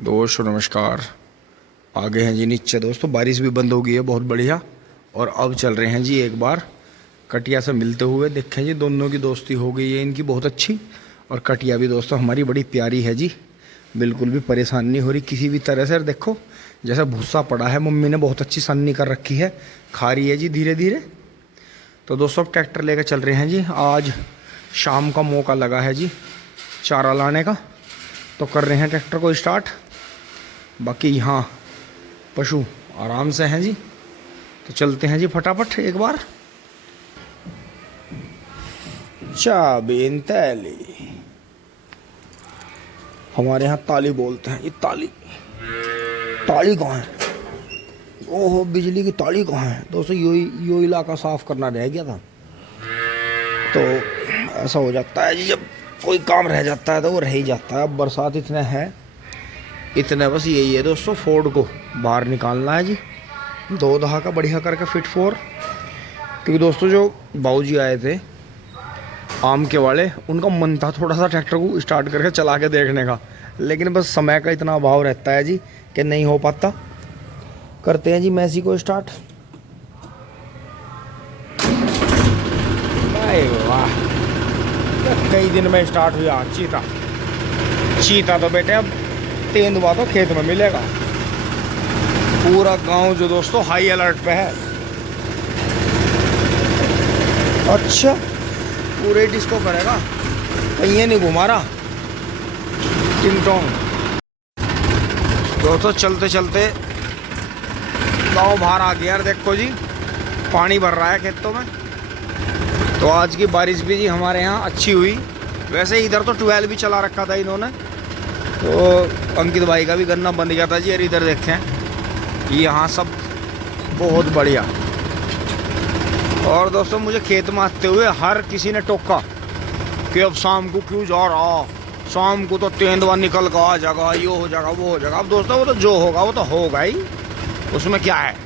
दोस्तों नमस्कार। आगे हैं जी नीचे दोस्तों, बारिश भी बंद हो गई है बहुत बढ़िया। और अब चल रहे हैं जी एक बार कटिया से मिलते हुए। देखें जी दोनों की दोस्ती हो गई है इनकी बहुत अच्छी। और कटिया भी दोस्तों हमारी बड़ी प्यारी है जी, बिल्कुल भी परेशान नहीं हो रही किसी भी तरह से। देखो जैसा भूसा पड़ा है, मम्मी ने बहुत अच्छी सन्नी कर रखी है, खा रही है जी धीरे धीरे। तो दोस्तों अब ट्रैक्टर लेकर चल रहे हैं जी। आज शाम का मौका लगा है जी चारा लाने का, तो कर रहे हैं ट्रैक्टर को स्टार्ट। बाकी यहाँ पशु आराम से हैं जी, तो चलते हैं जी फटाफट एक बार। चाबीन तैली, हमारे यहाँ ताली बोलते हैं। ये ताली, ताली कहाँ है? ओहो बिजली की ताली कहाँ है? दोस्तों यो इलाका साफ करना रह गया था, तो ऐसा हो जाता है जी जब कोई काम रह जाता है तो वो रह ही जाता है। अब बरसात इतने है, इतने बस यही है दोस्तों, फोर्ड को बाहर निकालना है जी, दो दहाका बढ़िया करके फिट फोर। क्योंकि दोस्तों जो बाबूजी आए थे आम के वाले, उनका मन था थोड़ा सा ट्रैक्टर को स्टार्ट करके चला के देखने का, लेकिन बस समय का इतना अभाव रहता है जी कि नहीं हो पाता। करते हैं जी मैसी को स्टार्ट। वाह, कई दिन में स्टार्ट हुआ। चीता चीता तो बेटे अब तेंदुआ तो खेत में मिलेगा। पूरा गांव जो दोस्तों हाई अलर्ट पे है। अच्छा पूरे डिस्को करेगा, कहीं नहीं घुमा रहा टिंग टोंग। दोस्तों चलते चलते गांव बाहर आ गया यार, देखो जी पानी भर रहा है खेतों में। तो आज की बारिश भी जी हमारे यहाँ अच्छी हुई। वैसे इधर तो 12 भी चला रखा था इन्होंने, तो अंकित भाई का भी गन्ना बंद गया था जी। और इधर देखें यहाँ सब बहुत बढ़िया। और दोस्तों मुझे खेत में आते हुए हर किसी ने टोका कि अब शाम को क्यों जा रहा, शाम को तो तेंदुआ निकल कर आ जाएगा, ये हो जाएगा वो हो जाएगा। अब दोस्तों वो तो जो होगा वो तो होगा ही, उसमें क्या है,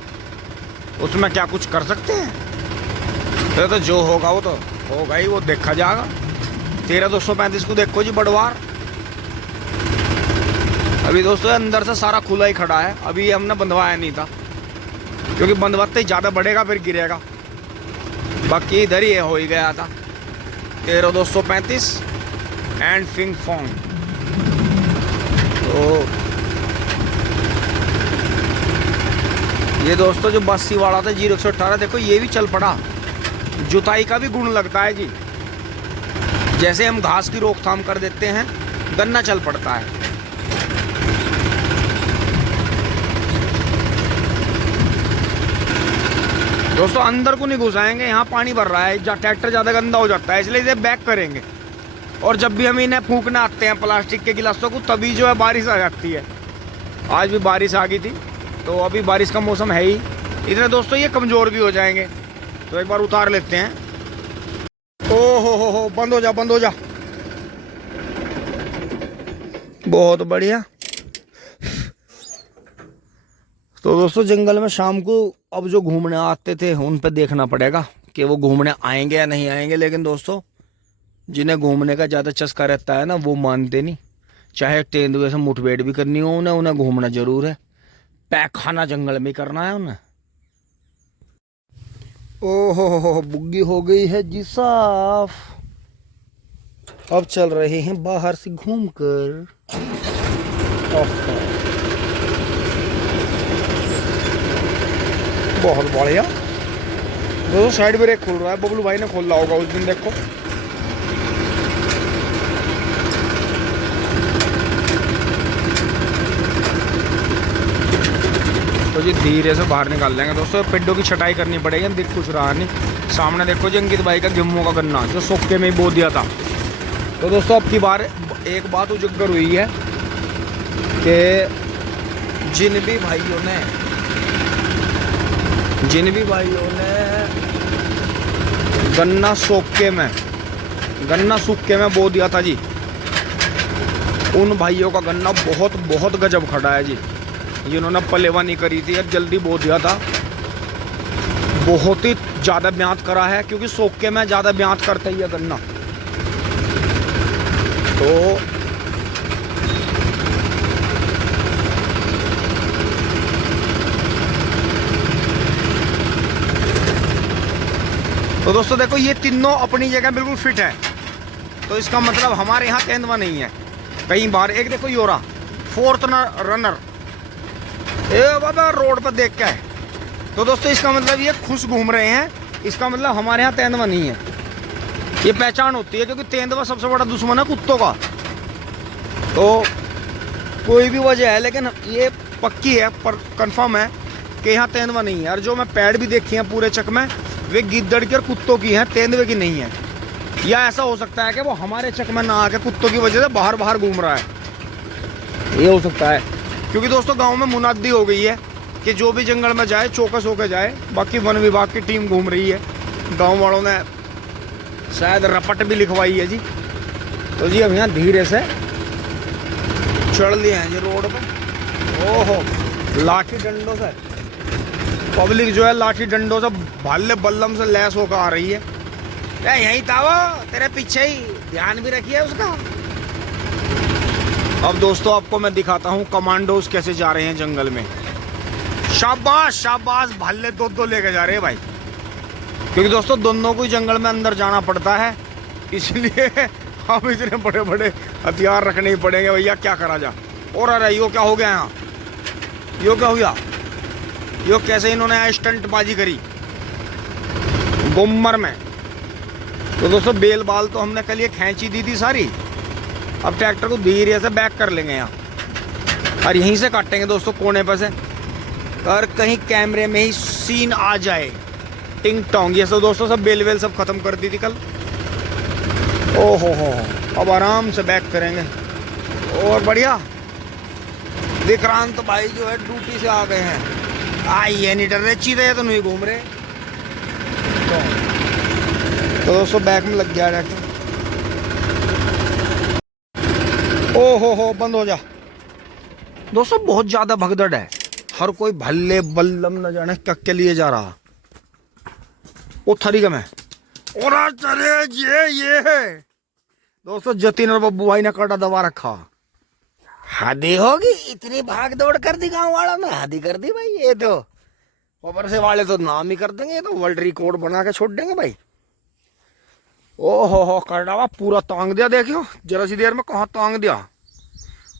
उसमें क्या कुछ कर सकते हैं। तो जो होगा वो तो होगा ही, वो देखा जाएगा। 13/235 को देखो जी बड़वार। अभी दोस्तों अंदर से सारा खुला ही खड़ा है, अभी हमने बंधवाया नहीं था, क्योंकि बंधवाते ही ज़्यादा बढ़ेगा फिर गिरेगा। बाकी इधर ही हो ही गया था 13/235 एंड फिंग फोंग। तो ये दोस्तों जो 82 वाला था 0118, देखो ये भी चल पड़ा। जुताई का भी गुण लगता है जी, जैसे हम घास की रोकथाम कर देते हैं गन्ना चल पड़ता है। दोस्तों अंदर को नहीं घुसाएंगे, यहाँ पानी भर रहा है, ट्रैक्टर ज़्यादा गंदा हो जाता है, इसलिए इसे बैक करेंगे। और जब भी हम इन्हें फूंकने आते हैं प्लास्टिक के गिलासों को, तभी जो है बारिश आ जाती है। आज भी बारिश आ गई थी, तो अभी बारिश का मौसम है ही, इतने दोस्तों ये कमज़ोर भी हो जाएंगे। तो एक बार उतार लेते हैं। ओ हो बंद हो जा, बंद हो जा। बहुत बढ़िया। तो दोस्तों जंगल में शाम को अब जो घूमने आते थे उन पे देखना पड़ेगा कि वो घूमने आएंगे या नहीं आएंगे। लेकिन दोस्तों जिन्हें घूमने का ज़्यादा चस्का रहता है ना, वो मानते नहीं। चाहे तेंदुए से मुठभेड़ भी करनी हो उन्हें, उन्हें घूमना जरूर है। पैखाना जंगल में करना है उन्हें। ओहो बुग्गी हो गई है जी साफ। अब चल रहे हैं बाहर से घूमकर। बहुत बढ़िया। दोस्तों साइड ब्रेक खोल रहा है, बबलू भाई ने खोला होगा उस दिन, देखो। तो जी धीरे से बाहर निकाल लेंगे दोस्तों, पेड़ों की छटाई करनी पड़ेगी, दिख कुछ रहा नहीं। सामने देखो जी अंकित भाई का गेहूं का गन्ना जो सोखे में ही बो दिया था। तो दोस्तों अब की बार एक बात उजागर हुई है कि जिन भी भाइयों ने गन्ना सूखे में बो दिया था जी, उन भाइयों का गन्ना बहुत गजब खड़ा है जी। जिन्होंने पलेवा नहीं करी थी और जल्दी बो दिया था, बहुत ही ज़्यादा ब्यात करा है, क्योंकि सोखे में ज़्यादा ब्यात करता ही है गन्ना। तो तो दोस्तों देखो ये तीनों अपनी जगह बिल्कुल फिट है, तो इसका मतलब हमारे यहाँ तेंदुआ नहीं है। कई बार एक देखो योरा फोर्थ रनर ए बाबा रोड पर देख के है, तो दोस्तों इसका मतलब ये खुश घूम रहे हैं, इसका मतलब हमारे यहाँ तेंदुआ नहीं है। ये पहचान होती है, क्योंकि तेंदुआ सबसे बड़ा दुश्मन है कुत्तों का। तो कोई भी वजह है, लेकिन ये पक्की है पर कंफर्म है कि यहाँ तेंदुआ नहीं है। और जो मैं पैड भी देखी हैं पूरे चक में, वे गिद्दड़ की और कुत्तों की हैं, तेंदुए की नहीं है। या ऐसा हो सकता है कि वो हमारे चक में ना आके कुत्तों की वजह से बाहर बाहर घूम रहा है, ये हो सकता है। क्योंकि दोस्तों गांव में मुनादी हो गई है कि जो भी जंगल में जाए चौकस होकर जाए। बाकी वन विभाग की टीम घूम रही है, गाँव वालों ने शायद रपट भी लिखवाई है जी। तो जी अब यहाँ धीरे से चढ़ लिए हैं जी रोड पर। ओहो लाठी डंडों से पब्लिक जो है लाठी डंडों से भाले बल्लम से लैस होकर आ रही है। यहीं था वो तेरे पीछे ही, ध्यान भी रखिए उसका। अब दोस्तों आपको मैं दिखाता हूँ कमांडोज कैसे जा रहे हैं जंगल में। शाबाश शाबाश, भाले दो लेके जा रहे हैं भाई, क्योंकि दोस्तों दोनों को जंगल में अंदर जाना पड़ता है, इसलिए हम इतने बड़े बड़े हथियार रखने ही पड़ेंगे भैया, क्या करा जा। और अरे यो क्या हो गया यहाँ, यो क्या हुआ, यो कैसे इन्होंने स्टंटबाजी करी गुम्मर में। तो दोस्तों बेल बाल तो हमने कल ये खींची दी थी सारी, अब ट्रैक्टर को धीरे से बैक कर लेंगे यहाँ और यहीं से काटेंगे दोस्तों कोने पर से, और कहीं कैमरे में ही सीन आ जाए टिंग टोंग। ये सब दोस्तों सब बेल वेल सब खत्म कर दी थी कल। ओहो हो, अब आराम से बैक करेंगे। और बढ़िया विक्रांत भाई जो है ड्यूटी से आ गए हैं। आइए नहीं डर रहे, चीते तो नहीं घूम रहे। तो दोस्तों बैक में लग गया ट्रैक्टर। ओहो हो बंद हो जा। दोस्तों बहुत ज्यादा भगदड़ है, हर कोई भल्ले बल्लम न जाने क्या के लिए जा रहा। वो थरीगम है और चले ये है दोस्तों, जतिन और बब्बू भाई ने काटा दबा रखा। हदी होगी, इतनी भाग दौड़ कर दी गांव वालों ने, हदी कर दी भाई। ये तो ऊपर से वाले तो नाम ही कर देंगे, ये तो वर्ल्ड रिकॉर्ड बना के छोड़ देंगे भाई। ओहो हो करडावा पूरा तांग दिया, देखियो जरा सी देर में कहाँ तांग दिया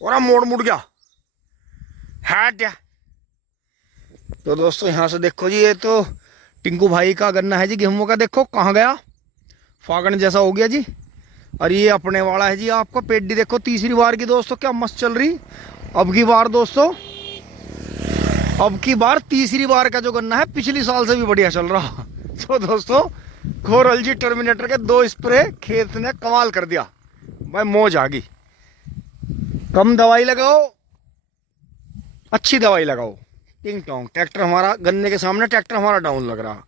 और मोड़ गया हट गया। तो दोस्तों यहाँ से देखो जी, ये तो टिंकू भाई का गन्ना है जी गेहूं का, देखो कहाँ गया, फागण जैसा हो गया जी। और ये अपने वाला है जी आपका पेडी, देखो तीसरी बार की दोस्तों क्या मस्त चल रही। अब की बार दोस्तों, अब की बार तीसरी बार का जो गन्ना है पिछली साल से भी बढ़िया चल रहा। तो दोस्तों खोरल जी टर्मिनेटर के 2 स्प्रे खेत ने कमाल कर दिया भाई, मौज आ गई। कम दवाई लगाओ, अच्छी दवाई लगाओ। टिंग टोंग ट्रैक्टर हमारा गन्ने के सामने, ट्रैक्टर हमारा डाउन लग रहा,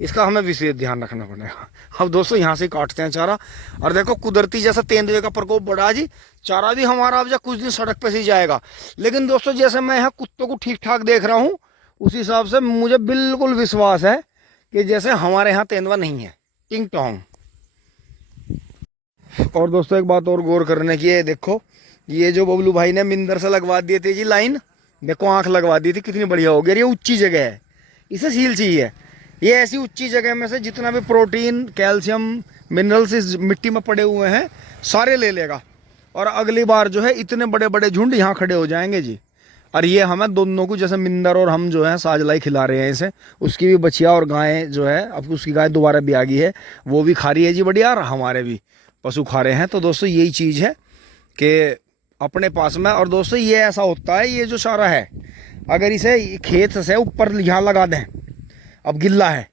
इसका हमें विशेष ध्यान रखना पड़ेगा। अब दोस्तों यहाँ से काटते हैं चारा। और देखो कुदरती जैसा तेंदुए का प्रकोप बढ़ा जी, चारा भी हमारा अब कुछ दिन सड़क पे से जाएगा। लेकिन दोस्तों जैसे मैं यहाँ कुत्तों को ठीक ठाक देख रहा हूँ, उस हिसाब से मुझे बिल्कुल विश्वास है कि जैसे हमारे यहाँ तेंदुआ नहीं है। टिंग टोंग। और दोस्तों एक बात और गौर करने की है, देखो ये जो बबलू भाई ने मिंदर से लगवा दिए थे जी लाइन, देखो आंख लगवा दी थी, कितनी बढ़िया हो गई। ये ऊंची जगह है, इसे सील चाहिए। ये ऐसी ऊंची जगह में से जितना भी प्रोटीन कैल्शियम मिनरल्स इस मिट्टी में पड़े हुए हैं सारे ले लेगा, और अगली बार जो है इतने बड़े बड़े झुंड यहाँ खड़े हो जाएंगे जी। और ये हमें दोनों को, जैसे मिंदर और हम जो है साजलाई खिला रहे हैं इसे, उसकी भी बछिया और गाय जो है, अब उसकी गाय दोबारा भी आ गई है, वो भी खा रही है जी बढ़िया, और हमारे भी पशु खा रहे हैं। तो दोस्तों यही चीज़ है कि अपने पास में। और दोस्तों ये ऐसा होता है, ये जो चारा है अगर इसे खेत से ऊपर यहाँ लगा दें, अब गिल्ला है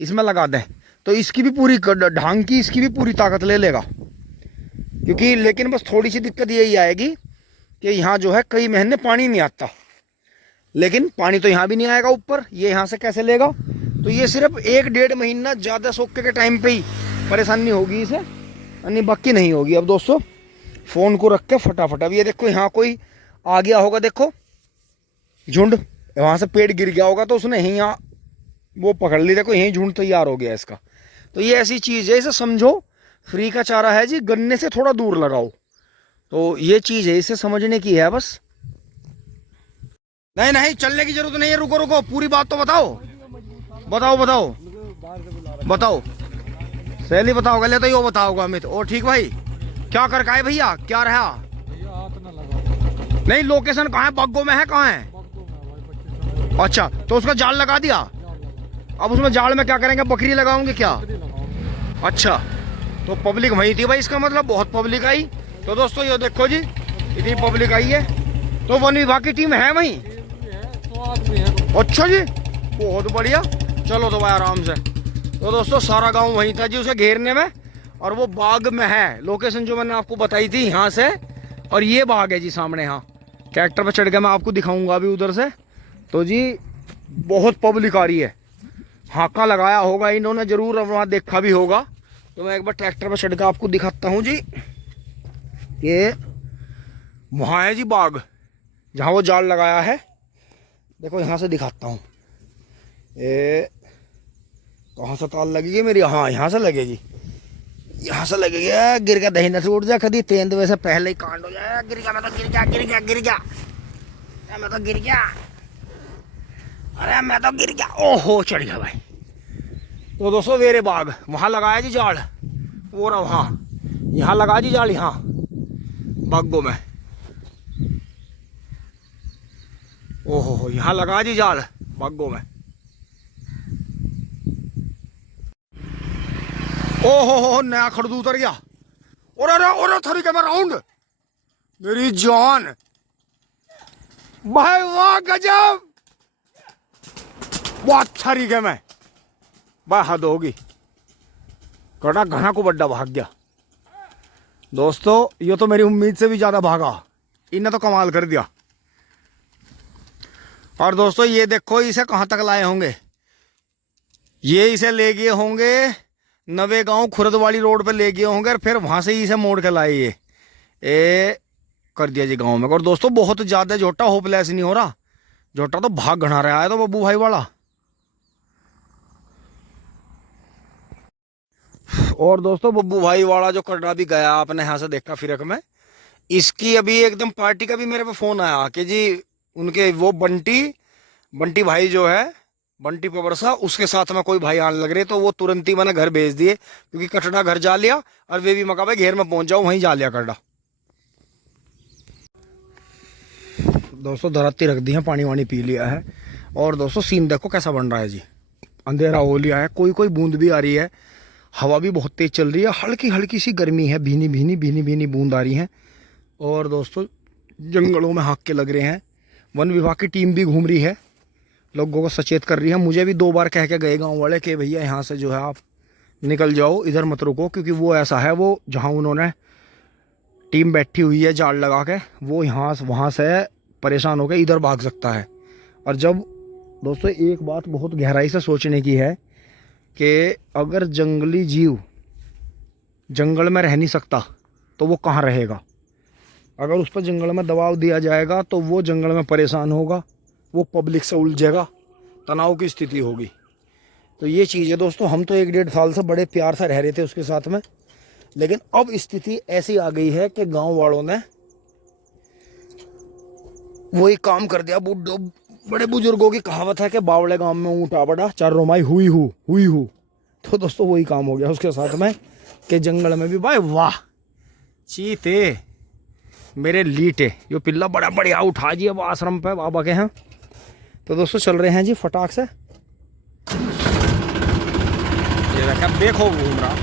इसमें लगा दें, तो इसकी भी पूरी ढांग की इसकी भी पूरी ताकत ले लेगा। क्योंकि लेकिन बस थोड़ी सी दिक्कत यही आएगी कि यहाँ जो है कई महीने पानी नहीं आता, लेकिन पानी तो यहाँ भी नहीं आएगा ऊपर, ये यहाँ से कैसे लेगा। तो ये सिर्फ 1-1.5 महीना ज़्यादा सोखे के टाइम पे ही परेशानी होगी इसे, यानी बाकी नहीं होगी। अब दोस्तों फ़ोन को रख के फटाफट, अब ये देखो यहाँ कोई आ गया होगा, देखो झुंड वहाँ से पेड़ गिर गया होगा तो उसने यहीं यहाँ वो पकड़ ली, देखो यहीं झुंड तैयार हो गया इसका। तो ये ऐसी चीज़ है, इसे समझो फ्री का चारा है जी, गन्ने से थोड़ा दूर लगाओ। तो ये चीज़ है, इसे समझने की है बस। नहीं चलने की जरूरत नहीं है, रुको पूरी बात तो बताओ। सहेली बताओगे ले तो यो बताओगे अमित। और ठीक भाई, क्या कर का है भैया, क्या रहा? भैया हाथ ना लगा। नहीं लोकेशन कहाँ है, बग्गो में है, कहाँ है? बग्गो में है भाई, 25 अच्छा तो उसका जाल लगा दिया। जाल लगा। अब उसमें जाल में क्या करेंगे, बकरी लगाओगे क्या? बकरी लगाओगे। अच्छा तो पब्लिक वहीं थी भाई, इसका मतलब बहुत पब्लिक आई। तो दोस्तों ये देखो जी, इतनी पब्लिक आई है। तो वन विभाग की टीम है वहीं? टीम भी है, 100 आदमी है। अच्छा जी, बहुत बढ़िया। चलो तो भाई आराम से। तो दोस्तों सारा गांव वहीं था जी उसे घेरने में, और वो बाग में है। लोकेशन जो मैंने आपको बताई थी यहाँ से, और ये बाग है जी सामने। यहाँ ट्रैक्टर पर चढ़ के मैं आपको दिखाऊंगा अभी उधर से। तो जी बहुत पब्लिक आ रही है, हाका लगाया होगा इन्होंने जरूर, और वहाँ देखा भी होगा। तो मैं एक बार ट्रैक्टर पर चढ़ के आपको दिखाता हूँ जी। ये वहाँ है जी बाग, जहाँ वो जाल लगाया है। देखो यहाँ से दिखाता हूँ। ये कहाँ से ताल लगेगी मेरी? हाँ यहाँ से लगेगी, यहाँ से लगेगी। गिर गया दही न टूट जाए कभी, तेंद वैसे पहले ही कांड हो जाए। गिर गया मैं तो, गिर गया गिर गया गिर गया, मैं तो गिर गया, अरे मैं तो गिर गया। ओहो चढ़ गया भाई। तो दोस्तों वेरे बाग वहाँ लगाया जी जाल, वो रहा वहाँ, यहाँ लगा जी जाल, यहाँ बग्गो में। ओहो यहाँ लगा जी जाल बग्गो में। ओहो नया खड़दू उतर गया। और थोड़ी कैमरा राउंड, मेरी जान भाई, वाह गजब, बहुत सारी गेम है भाई, हद होगी। कड़ा घना को बड्डा भाग गया। दोस्तों ये तो मेरी उम्मीद से भी ज्यादा भागा, इन्हें तो कमाल कर दिया। और दोस्तों ये देखो इसे कहाँ तक लाए होंगे, ये इसे ले गए होंगे नवे गांव खुरद वाली रोड पे ले गए होंगे, और फिर वहां से ही इसे मोड़ के लाए ये कर दिया जी गांव में। और दोस्तों बहुत ज्यादा झोटा होपलेस नहीं हो रहा, झोटा तो भाग घना रहा है तो बब्बू भाई वाला। और दोस्तों बब्बू भाई वाला जो कटरा भी गया, आपने यहाँ से देखा फिरक में, इसकी अभी एकदम पार्टी का भी मेरे पे फोन आया कि जी उनके वो बंटी भाई जो है, बंटी पबरसा, उसके साथ में कोई भाई आने लग रहे। तो वो तुरंत ही मैंने घर भेज दिए, क्योंकि कटड़ा घर जा लिया, और वे भी मका भाई घेर में पहुंच जाओ, वहीं जा लिया कटड़ा। दोस्तों धरती रख दी है, पानी वानी पी लिया है। और दोस्तों सीन देखो कैसा बन रहा है जी, अंधेरा हो लिया है, कोई कोई बूंद भी आ रही है, हवा भी बहुत तेज चल रही है, हल्की हल्की सी गर्मी है, भीनी भीनी भीनी भीनी बूंद आ रही है। और दोस्तों जंगलों में हाके लग रहे हैं, वन विभाग की टीम भी घूम रही है, लोगों को सचेत कर रही है। मुझे भी 2 बार कह के गए गांव वाले कि भैया यहाँ से जो है आप निकल जाओ, इधर मत रुको, क्योंकि वो ऐसा है, वो जहाँ उन्होंने टीम बैठी हुई है जाल लगा के, वो यहाँ वहाँ से परेशान होकर इधर भाग सकता है। और जब दोस्तों एक बात बहुत गहराई से सोचने की है कि अगर जंगली जीव जंगल में रह नहीं सकता तो वो कहाँ रहेगा? अगर उस पर जंगल में दबाव दिया जाएगा तो वो जंगल में परेशान होगा, वो पब्लिक से उलझेगा, तनाव की स्थिति होगी। तो ये चीज़ है दोस्तों, हम तो 1-1.5 साल से बड़े प्यार से रह रहे थे उसके साथ में, लेकिन अब स्थिति ऐसी आ गई है कि गांव वालों ने वही काम कर दिया। बड़े बुजुर्गों की कहावत है कि बावड़े गांव में ऊँट आ बड़ा, 4 रोमाई हुई हूँ। तो दोस्तों वही काम हो गया उसके साथ में कि जंगल में भी भाई वाह चीते मेरे लीटे, यो पिल्ला बड़ा बढ़िया उठा जी अब आश्रम पे बाबा के हैं। तो दोस्तों चल रहे हैं जी फटाक से, ये रखा देखो घूम रहा।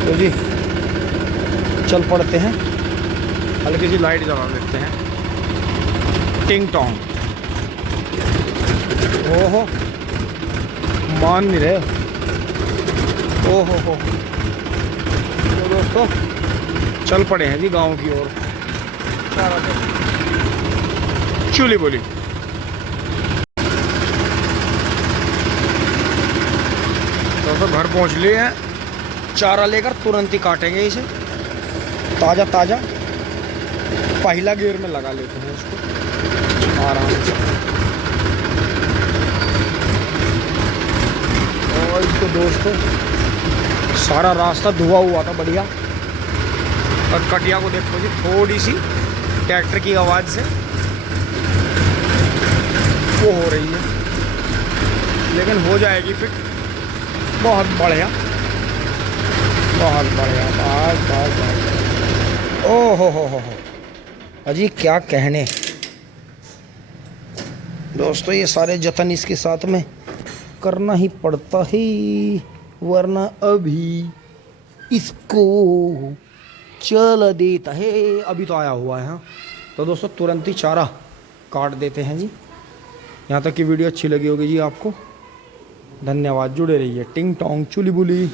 तो जी चल पड़ते हैं, हल्की सी लाइट जला देते हैं, टिंग टोंग। ओहो मान नहीं रहे, ओहो हो। तो दोस्तों चल पड़े हैं जी गांव की ओर, चूली बोली। दोस्तों घर पहुंच लिए हैं, चारा लेकर तुरंत ही काटेंगे इसे, ताजा ताजा पहला गेर में लगा लेते हैं उसको आराम से। और इसको दोस्तों सारा रास्ता धुआ हुआ था बढ़िया, और कटिया को देखो जी थोड़ी सी ट्रैक्टर की आवाज़ से वो हो रही है, लेकिन हो जाएगी फिट बहुत बढ़िया। बहुत बढ़िया, बहुत बढ़िया। ओ हो अजी क्या कहने दोस्तों, ये सारे जतन इसके साथ में करना ही पड़ता है, वरना अभी इसको चल देता है। अभी तो आया हुआ है। हाँ तो दोस्तों तुरंत ही चारा काट देते हैं जी। यहाँ तक की वीडियो अच्छी लगी होगी जी आपको। धन्यवाद, जुड़े रहिए। टिंग टोंग चुली बुली।